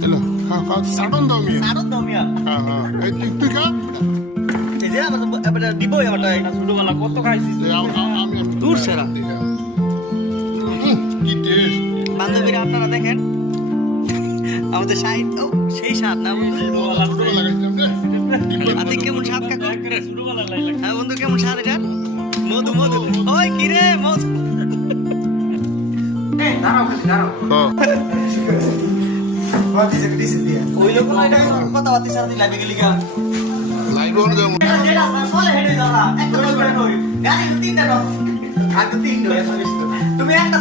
चलो साडन दाও মিয়া সারদ দাও মিয়া। হ্যাঁ হ্যাঁ এই তুই খা এই যে আমরা দিব আমারটা ছোটবেলা কত খাইছিস আমি দূর সেরা। কি টেস্ট বান্ধবীরা আপনারা দেখেন আমাদের সাহিত্য সেই স্বাদ না বন্ধু? ছোটবেলা লাগাইছিলাম রে আপনি কেমন স্বাদ কাকু? ছোটবেলা লাইলা হ্যাঁ বন্ধু কেমন স্বাদ এটা? মধু মধু ওই কি রে মধু। ওই লোক না এটা কথা বাতি সারা দিন লাইভে গেলি গা। লাইভ অন যাও যেটা চলে হেঁটে যাওয়া একটা করে কই গাড়ি তিনটা দাও আর তিনটা তুমি একটা